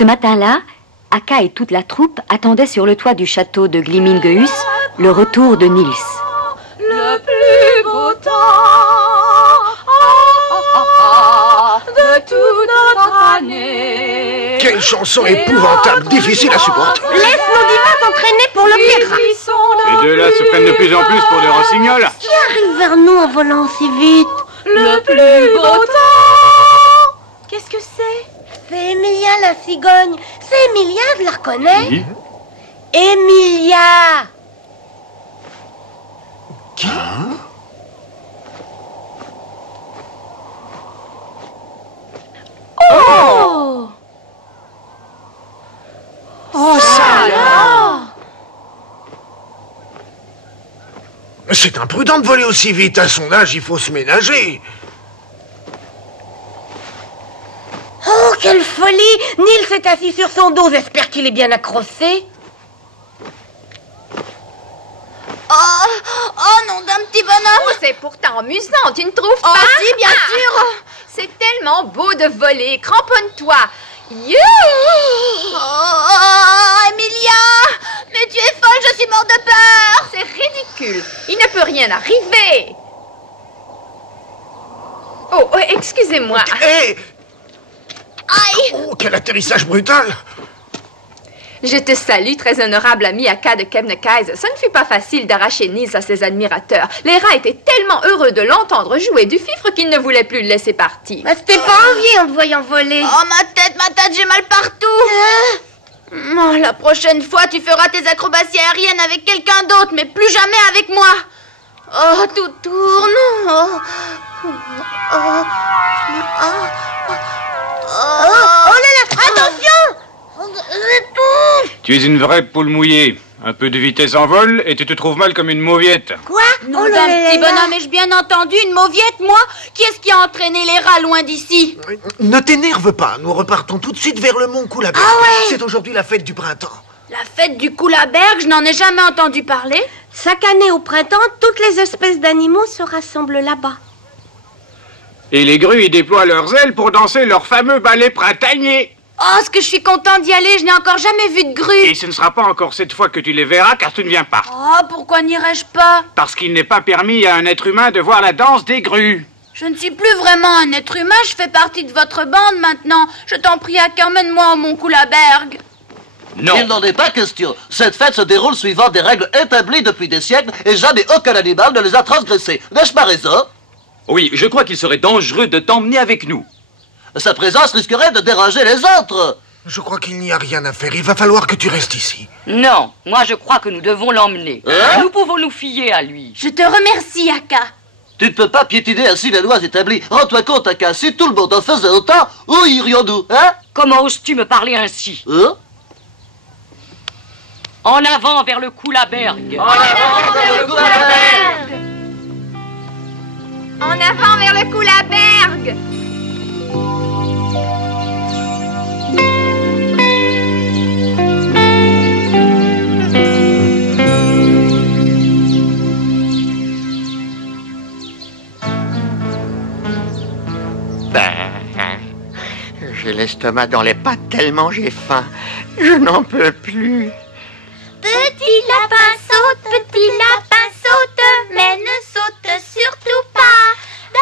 Ce matin-là, Akka et toute la troupe attendaient sur le toit du château de Glimingeus le retour de Niels. Le plus beau temps de toute notre année. Quelle chanson épouvantable, difficile à supporter. Laisse nos divas s'entraîner pour l'opéra. Les deux-là se prennent de plus en plus pour des rossignols. Qui arrive vers nous en volant si vite? Le plus beau temps. Qu'est-ce que c'est? C'est Emilia la cigogne. C'est Emilia, je la reconnais. Qui? Emilia. Qui? Oh! Oh, ça alors! C'est imprudent de voler aussi vite. À son âge, il faut se ménager. Oh, quelle folie! Niels est assis sur son dos. J'espère qu'il est bien accroché. Oh non, d'un petit bonhomme. Oh, c'est pourtant amusant, tu ne trouves pas? Oh si, bien sûr. C'est tellement beau de voler. Cramponne-toi. You! Oh, Emilia! Mais tu es folle, je suis morte de peur. C'est ridicule. Il ne peut rien arriver. Oh, excusez-moi. Hé! Aïe! Oh, quel atterrissage brutal! Je te salue, très honorable ami Akka de Kebnekaise. Ce ne fut pas facile d'arracher Niels à ses admirateurs. Les rats étaient tellement heureux de l'entendre jouer du fifre qu'ils ne voulaient plus le laisser partir. Bah, c'était pas envie en te voyant voler. Oh, ma tête, j'ai mal partout. Oh, la prochaine fois, tu feras tes acrobaties aériennes avec quelqu'un d'autre, mais plus jamais avec moi. Oh, tout tourne. Oh là là, attention! Tu es une vraie poule mouillée. Un peu de vitesse en vol et tu te trouves mal comme une mauviette. Quoi? Non, d'un petit bonhomme, ai-je bien entendu une mauviette, moi? Qui est-ce qui a entraîné les rats loin d'ici? Ne t'énerve pas, nous repartons tout de suite vers le mont Coulaberg. Ah ouais? C'est aujourd'hui la fête du printemps. La fête du Coulaberg, je n'en ai jamais entendu parler. Chaque année au printemps, toutes les espèces d'animaux se rassemblent là-bas. Et les grues y déploient leurs ailes pour danser leur fameux ballet printanier. Oh, ce que je suis contente d'y aller, je n'ai encore jamais vu de grue. Et ce ne sera pas encore cette fois que tu les verras car tu ne viens pas. Oh, pourquoi n'irais-je pas? Parce qu'il n'est pas permis à un être humain de voir la danse des grues. Je ne suis plus vraiment un être humain, je fais partie de votre bande maintenant. Je t'en prie, Akka, emmène-moi au mont Coulaberg. Non. Il n'en est pas question. Cette fête se déroule suivant des règles établies depuis des siècles et jamais aucun animal ne les a transgressées. N'ai-je pas raison? Oui, je crois qu'il serait dangereux de t'emmener avec nous. Sa présence risquerait de déranger les autres. Je crois qu'il n'y a rien à faire. Il va falloir que tu restes ici. Non, moi je crois que nous devons l'emmener. Hein? Nous pouvons nous fier à lui. Je te remercie, Akka. Tu ne peux pas piétiner ainsi les lois établies. Rends-toi compte, Akka, si tout le monde en faisait autant, où irions-nous, hein? Comment oses-tu me parler ainsi? Hein? En avant vers le Coulaberg. En avant vers le Coulaberg. En avant vers le Coulaberg. J'ai l'estomac dans les pattes tellement j'ai faim. Je n'en peux plus. Petit lapin saute, mais ne saute surtout pas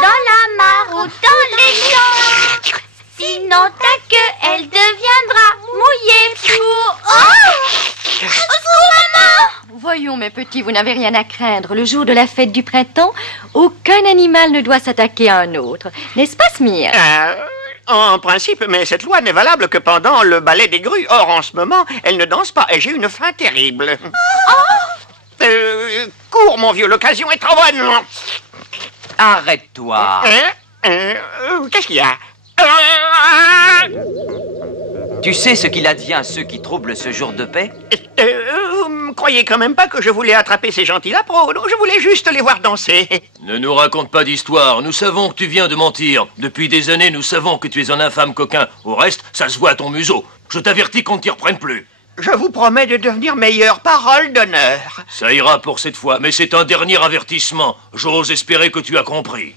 dans la mare ou dans les champs. Sinon ta queue, elle deviendra mouillée pour... Oh! Au secours, maman! Voyons, mes petits, vous n'avez rien à craindre. Le jour de la fête du printemps, aucun animal ne doit s'attaquer à un autre. N'est-ce pas, Smir? En principe, mais cette loi n'est valable que pendant le ballet des grues. Or, en ce moment, elle ne danse pas et j'ai une faim terrible. Cours, mon vieux, l'occasion est trop bonne. Arrête-toi. Qu'est-ce qu'il y a? Tu sais ce qu'il advient à ceux qui troublent ce jour de paix? Vous ne croyez quand même pas que je voulais attraper ces gentils lapins? Non, je voulais juste les voir danser. Ne nous raconte pas d'histoire. Nous savons que tu viens de mentir. Depuis des années, nous savons que tu es un infâme coquin. Au reste, ça se voit à ton museau. Je t'avertis qu'on ne t'y reprenne plus. Je vous promets de devenir meilleur, parole d'honneur. Ça ira pour cette fois, mais c'est un dernier avertissement. J'ose espérer que tu as compris.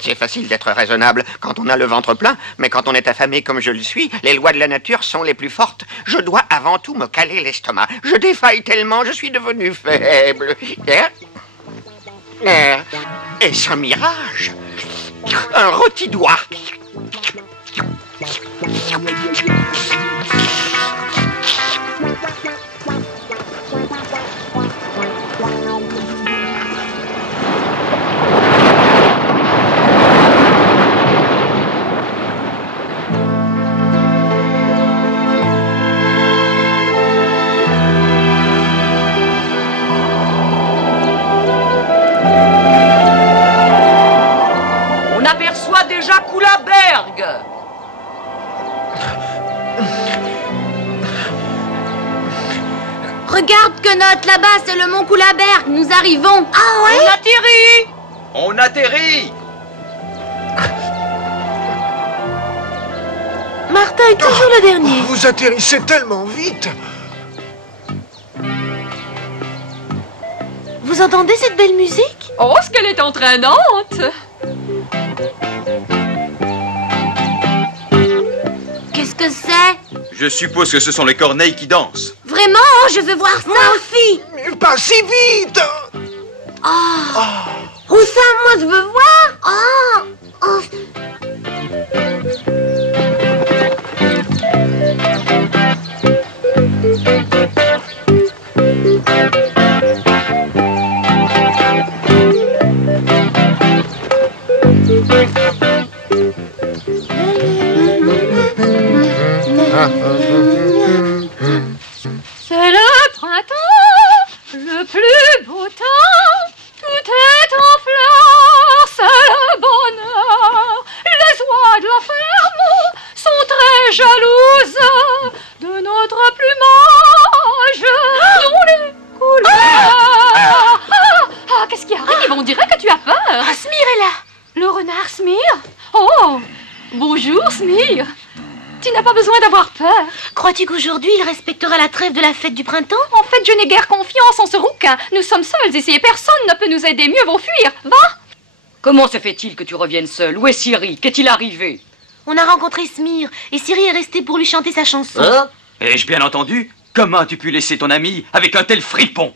C'est facile d'être raisonnable quand on a le ventre plein, mais quand on est affamé comme je le suis, les lois de la nature sont les plus fortes. Je dois avant tout me caler l'estomac. Je défaille tellement, je suis devenu faible. Et sans mirage, un rôti doigt. On aperçoit déjà Kullaberg. Regarde que note là-bas, c'est le mont Kullaberg. Nous arrivons. Ah ouais? On atterrit. On atterrit. Martin est toujours le dernier. Vous atterrissez tellement vite. Vous entendez cette belle musique? Oh, ce qu'elle est entraînante! Qu'est-ce que c'est? Je suppose que ce sont les corneilles qui dansent. Vraiment? Je veux voir ça. Moi aussi. Mais pas si vite. Où ça? Moi, je veux voir. C'est le printemps, le plus beau temps. Tout est en fleurs, c'est le bonheur. Les oies de la ferme sont très jalouses de notre plumage dont les couleurs. Qu'est-ce qui arrive? On dirait que tu as peur. Smir est là. Le renard Smir? Oh, bonjour Smir. Tu n'as pas besoin d'avoir peur. Crois-tu qu'aujourd'hui, il respectera la trêve de la fête du printemps? En fait, je n'ai guère confiance en ce rouquin. Nous sommes seuls ici et personne ne peut nous aider. Mieux vaut fuir. Va! Comment se fait-il que tu reviennes seul? Où est Ciri? Qu'est-il arrivé? On a rencontré Smir et Ciri est restée pour lui chanter sa chanson. Hein? Ai-je bien entendu? Comment as-tu pu laisser ton ami avec un tel fripon?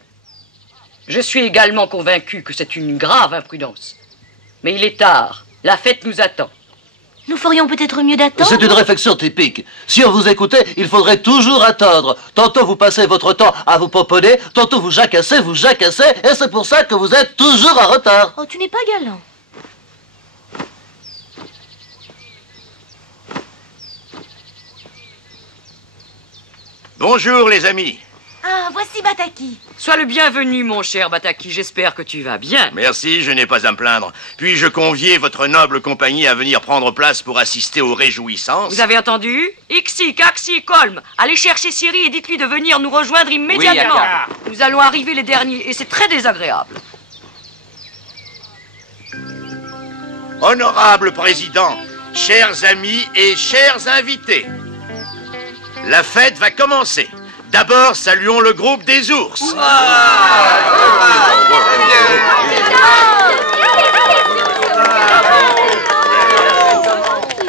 Je suis également convaincu que c'est une grave imprudence. Mais il est tard. La fête nous attend. Nous ferions peut-être mieux d'attendre. C'est une réflexion typique. Si on vous écoutait, il faudrait toujours attendre. Tantôt vous passez votre temps à vous pomponner, tantôt vous jacassez, et c'est pour ça que vous êtes toujours en retard. Oh, tu n'es pas galant. Bonjour les amis. Ah, voici Bataki. Sois le bienvenu, mon cher Bataki. J'espère que tu vas bien. Merci, je n'ai pas à me plaindre. Puis-je convier votre noble compagnie à venir prendre place pour assister aux réjouissances? Vous avez entendu? Ixi, Kaxi, Colm, allez chercher Ciri et dites-lui de venir nous rejoindre immédiatement. Oui, nous allons arriver les derniers et c'est très désagréable. Honorable président, chers amis et chers invités, la fête va commencer. D'abord, saluons le groupe des ours.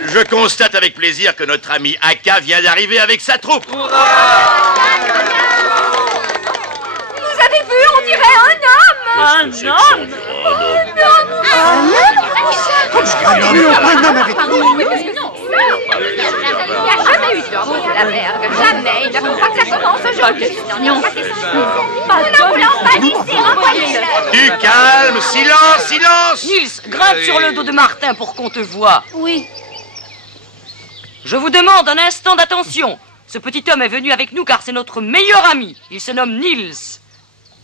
Je constate avec plaisir que notre ami Aka vient d'arriver avec sa troupe. Vous avez vu, on dirait un homme. Un homme avec nous. Il n'y a jamais eu d'homme à la berge. Jamais. Il ne faut pas que ça commence aujourd'hui. Non. Nous ne voulons pas d'ici. Renvoyez-le. Du calme, silence, silence. Nils, grimpe sur le dos de Martin pour qu'on te voie. Oui. Je vous demande un instant d'attention. Ce petit homme est venu avec nous car c'est notre meilleur ami. Il se nomme Nils.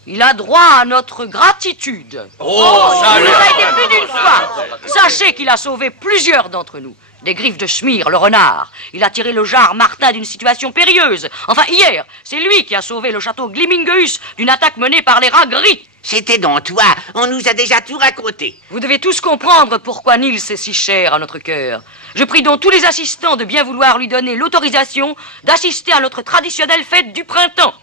Il a droit à notre gratitude. Oh, il nous a été plus d'une fois. Sachez qu'il a sauvé plusieurs d'entre nous. Des griffes de Schmir, le renard. Il a tiré le jarre Martin d'une situation périlleuse. Enfin, hier, c'est lui qui a sauvé le château Glimingeus d'une attaque menée par les rats gris. C'était donc toi. On nous a déjà tout raconté. Vous devez tous comprendre pourquoi Nils est si cher à notre cœur. Je prie donc tous les assistants de bien vouloir lui donner l'autorisation d'assister à notre traditionnelle fête du printemps.